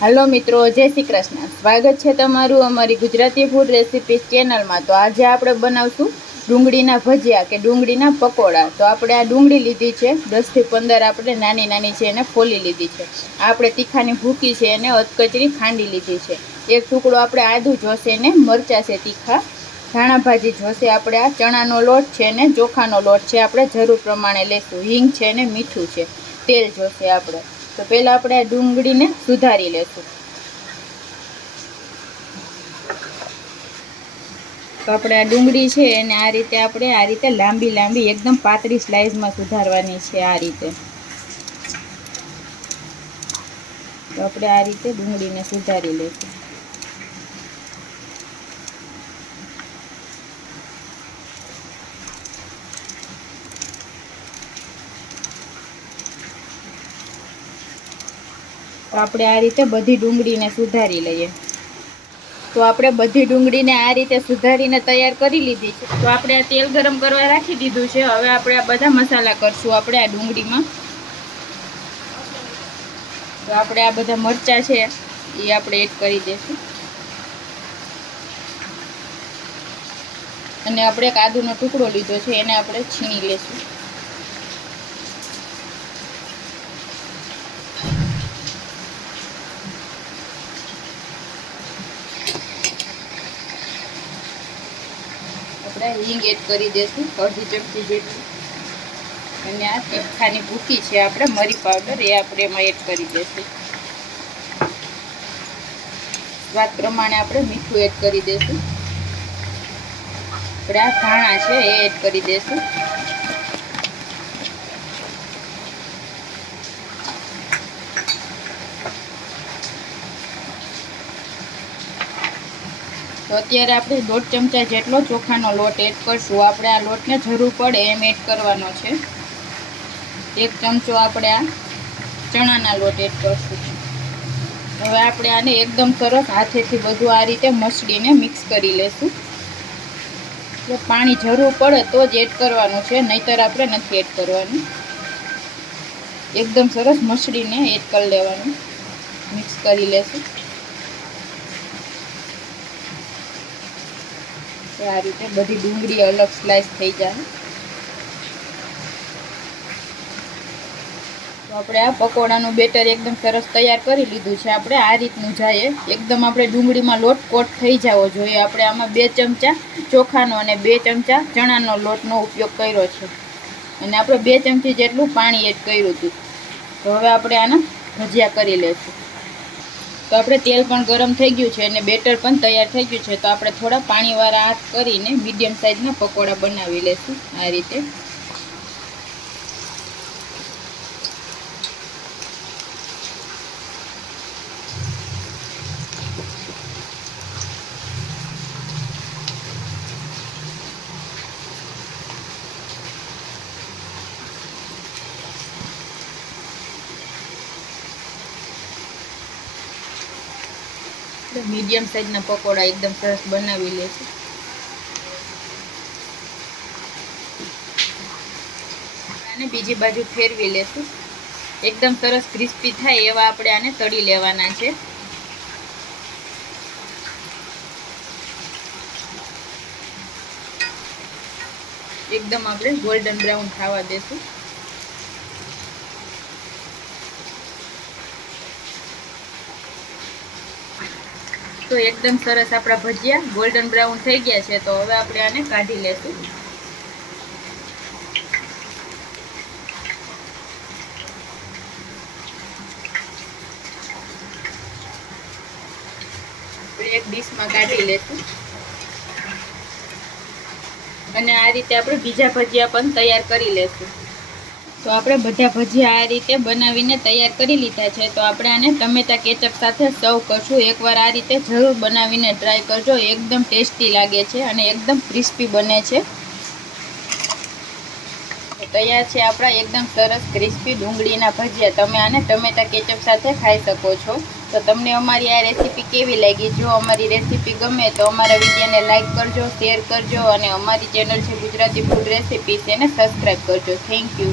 Hello मित्रों, जय श्री कृष्ण। स्वागत है तमारू अमारी गुजराती फूड रेसिपीज चेनल में। तो आज આપણે બનાવશું ડુંગળીના ભજીયા કે ડુંગળીના પકોડા। તો આપણે આ ડુંગળી લીધી છે 10 થી 15 આપણે નાની નાની છે એને ફોલી લીધી છે। આપણે તીખાની ભૂકી છે એને અધકચરી ખાંડી લીધી છે। એક ટુકડો આપણે આદુ જોશે ને મરચા છે તીખા, ધાણા ભાજી જોશે, આપણે આ ચણાનો લોટ છે ને ચોખાનો લોટ છે આપણે જરૂર પ્રમાણે લેશું, હિંગ છે ને મીઠું છે, તેલ જોશે આપણે। तो पहला આપણે આ ડુંગળીને સુધારી લેશું। તો આપણે આ ડુંગળી છે એને આ રીતે લાંબી લાંબી એકદમ પાતળી સ્લાઇસમાં સુધારવાની છે આ રીતે। તો આપણે આ રીતે ડુંગળીને સુધારી લેશું। तो આપણે આ રીતે બધી ડુંગળીને સુધારી લઈએ। તો આપણે બધી ડુંગળીને આ રીતે સુધારીને તૈયાર કરી લીધી છે। તો આપણે આ તેલ ગરમ કરવા રાખી દીધું છે। હવે આપણે આ બધા મસાલા કરશું આપણે આ ડુંગળીમાં। તો આપણે આ બધા મરચાં છે એ આપણે એડ કરી દઈશું અને આપણે એક આદુનો ટુકડો લીધો છે એને આપણે છીણી લેશું। હિંગ એડ કરી દેશું અડધી ચમચી જેટલી અને આ તીખાની ભૂકી છે આપણે મરી પાવડર એ આપણે એમાં એડ કરી દેશું। સ્વાદ પ્રમાણે આપણે મીઠું એડ કરી દેશું। આપણે આ ધાણા છે એ એડ કરી દેશું। तो અત્યારે આપણે 1.5 ચમચા જેટલો ચોખાનો લોટ એડ કરશું। આપણે આ લોટને જરૂર પડે એમ એડ કરવાનો છે। 1 ચમચો આપણે આ ચણાના લોટ એડ કરશું। હવે આપણે આને એકદમ સરસ હાથેથી બધું આ રીતે મસળીને મિક્સ કરી લેશું। જો પાણી જરૂર પડે તો જ એડ કરવાનું છે, નહીતર આપણે નથી એડ કરવાનું। એકદમ સરસ મસળીને એડ કરી લેવાનું, મિક્સ કરી લેશું। આ રીતે બધી ડુંગળી અલગ સ્લાઇસ થઈ જાય। તો આપણે આ પકોડાનું બેટર એકદમ સરસ તૈયાર કરી લીધું છે। આપણે આ રીતનું જાય એકદમ આપણે ડુંગળીમાં લોટ કોટ થઈ જવો જોઈએ। આપણે આમાં 2 ચમચા ચોખાનો અને 2 ચમચા ચણાનો લોટનો ઉપયોગ કર્યો છે અને આપણે 2 ચમચી જેટલું પાણી એડ કર્યું હતું। તો હવે આપણે આના ભજીયા કરી લઈશું। તો આપણે તેલ પણ ગરમ થઈ ગયું છે અને બેટર પણ તૈયાર થઈ ગયું છે। તો આપણે થોડા પાણીવાળા હાથ કરીને મીડિયમ સાઇઝના પકોડા બનાવી લેશું આ રીતે। मीडियम साइज ना पकोड़ा एकदम सरस बनावी लेशुं। आने बीजी बाजू फेरवी लेशुं। एकदम सरस क्रिस्पी थाय एवा आपणे आने तળી लेवाना छे। एकदम आपणे गोल्डन ब्राउन थावा देशुं। तो एकदम सरस आपड़ा भजिया गोल्डन ब्राउन थई गया है। तो हवे आपणे आने काढी लेशुं। एक डिश में काढी लेशुं अने आ रीते आपणे बीजा भजिया पण तैयार करी लेशुं। तो આપણે બધા ભજીયા આ રીતે બનાવીને તૈયાર કરી લીધા છે। તો આપણે આને ટમેટા કેચઅપ સાથે સર્વ કરશું। એકવાર આ રીતે જરૂર બનાવીને ટ્રાય કરજો, એકદમ ટેસ્ટી લાગે છે અને એકદમ ક્રિસ્પી બને છે। તૈયાર છે આપણા એકદમ સરસ ક્રિસ્પી ડુંગળીના ભજીયા। તમે આને ટમેટા કેચઅપ સાથે ખાઈ શકો છો। તો તમને અમારી આ રેસીપી કેવી લાગી? જો અમારી રેસીપી ગમે તો અમારા વિડીયોને લાઈક કરજો, શેર કરજો અને અમારી ચેનલ છે ગુજરાતી ફૂડ રેસીપીસ એને સબસ્ક્રાઈબ કરજો। Thank you.